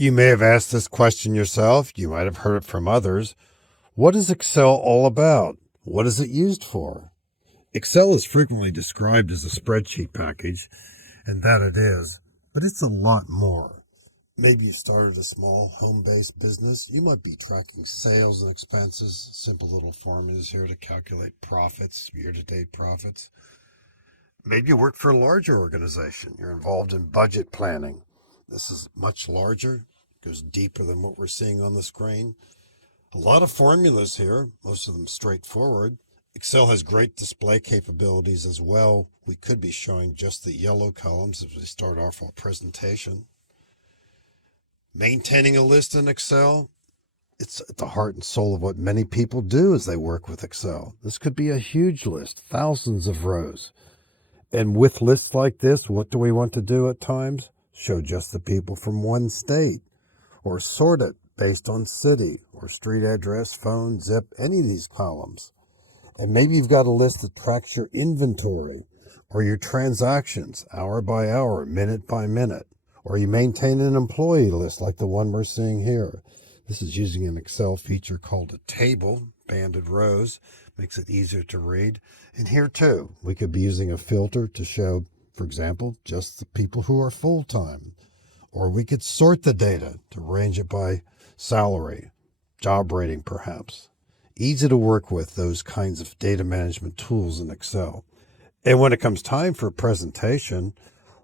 You may have asked this question yourself. You might have heard it from others. What is Excel all about? What is it used for? Excel is frequently described as a spreadsheet package, and that it is, but it's a lot more. Maybe you started a small home-based business. You might be tracking sales and expenses, simple little formulas here to calculate profits, year-to-date profits. Maybe you work for a larger organization. You're involved in budget planning. This is much larger, goes deeper than what we're seeing on the screen. A lot of formulas here, most of them straightforward. Excel has great display capabilities as well. We could be showing just the yellow columns as we start off our presentation. Maintaining a list in Excel, it's at the heart and soul of what many people do as they work with Excel. This could be a huge list, thousands of rows. And with lists like this, what do we want to do at times? Show just the people from one state, or sort it based on city or street address, phone, zip, any of these columns. And maybe you've got a list that tracks your inventory or your transactions hour by hour, minute by minute. Or you maintain an employee list like the one we're seeing here. This is using an Excel feature called a table, banded rows, makes it easier to read. And here too, we could be using a filter to show, for example, just the people who are full-time. Or we could sort the data to range it by salary, job rating perhaps. Easy to work with those kinds of data management tools in Excel. And when it comes time for a presentation,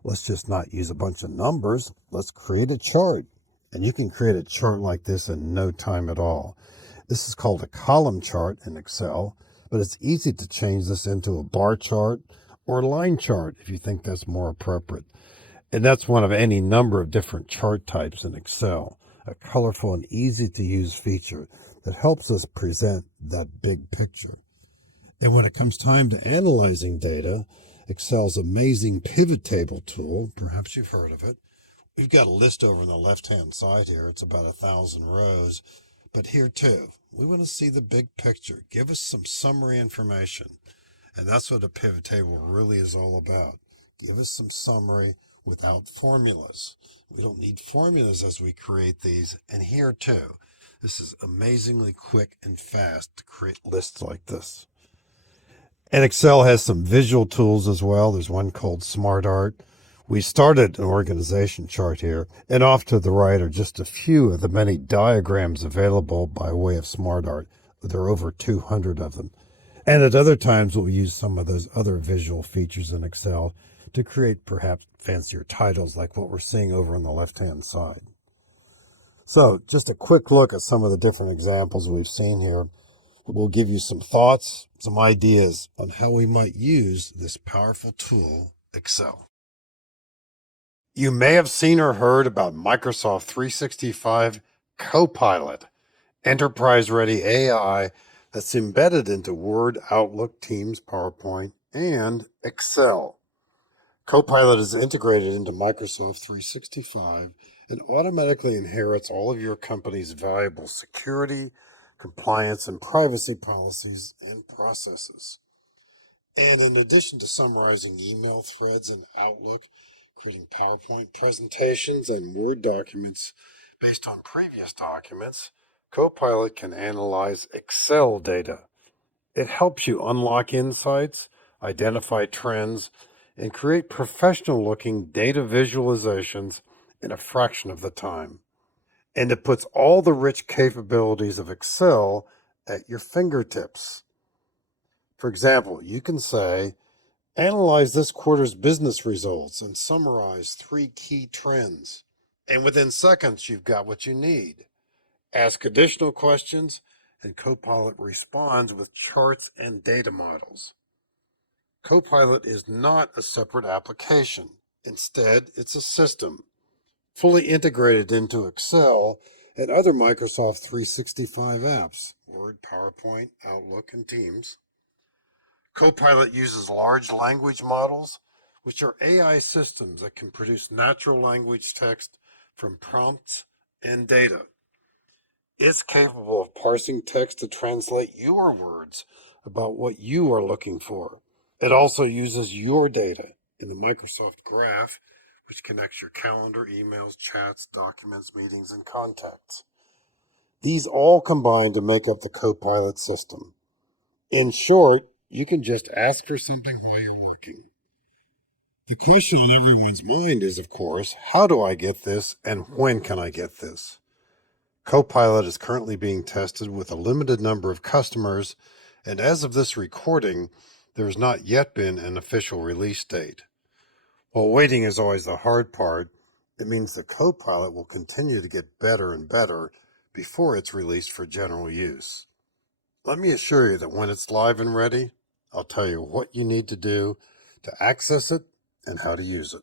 let's just not use a bunch of numbers. Let's create a chart. And you can create a chart like this in no time at all. This is called a column chart in Excel, but it's easy to change this into a bar chart or a line chart if you think that's more appropriate. And that's one of any number of different chart types in Excel, a colorful and easy to use feature that helps us present that big picture. And when it comes time to analyzing data, Excel's amazing pivot table tool, perhaps you've heard of it. We've got a list over on the left-hand side here. It's about 1,000 rows. But here too, we want to see the big picture. Give us some summary information. And that's what a pivot table really is all about. Give us some summary without formulas. We don't need formulas as we create these. And here too, this is amazingly quick and fast to create lists like this. And Excel has some visual tools as well. There's one called Smart Art. We started an organization chart here, and off to the right are just a few of the many diagrams available by way of Smart Art. There are over 200 of them. And at other times, we'll use some of those other visual features in Excel to create perhaps fancier titles like what we're seeing over on the left-hand side. So just a quick look at some of the different examples we've seen here. We'll give you some thoughts, some ideas on how we might use this powerful tool, Excel. You may have seen or heard about Microsoft 365 Copilot, enterprise-ready AI that's embedded into Word, Outlook, Teams, PowerPoint, and Excel. Copilot is integrated into Microsoft 365 and automatically inherits all of your company's valuable security, compliance, and privacy policies and processes. And in addition to summarizing email threads in Outlook, creating PowerPoint presentations and Word documents based on previous documents, Copilot can analyze Excel data. It helps you unlock insights, identify trends, and create professional-looking data visualizations in a fraction of the time. And it puts all the rich capabilities of Excel at your fingertips. For example, you can say, analyze this quarter's business results and summarize 3 key trends. And within seconds, you've got what you need. Ask additional questions, and Copilot responds with charts and data models. Copilot is not a separate application. Instead, it's a system, fully integrated into Excel and other Microsoft 365 apps, Word, PowerPoint, Outlook, and Teams. Copilot uses large language models, which are AI systems that can produce natural language text from prompts and data. It's capable of parsing text to translate your words about what you are looking for. It also uses your data in the Microsoft Graph, which connects your calendar, emails, chats, documents, meetings, and contacts. These all combine to make up the Copilot system. In short, you can just ask for something while you're working. The question on everyone's mind is, of course, how do I get this and when can I get this? Copilot is currently being tested with a limited number of customers, and as of this recording, there has not yet been an official release date. While waiting is always the hard part, it means the Copilot will continue to get better and better before it's released for general use. Let me assure you that when it's live and ready, I'll tell you what you need to do to access it and how to use it.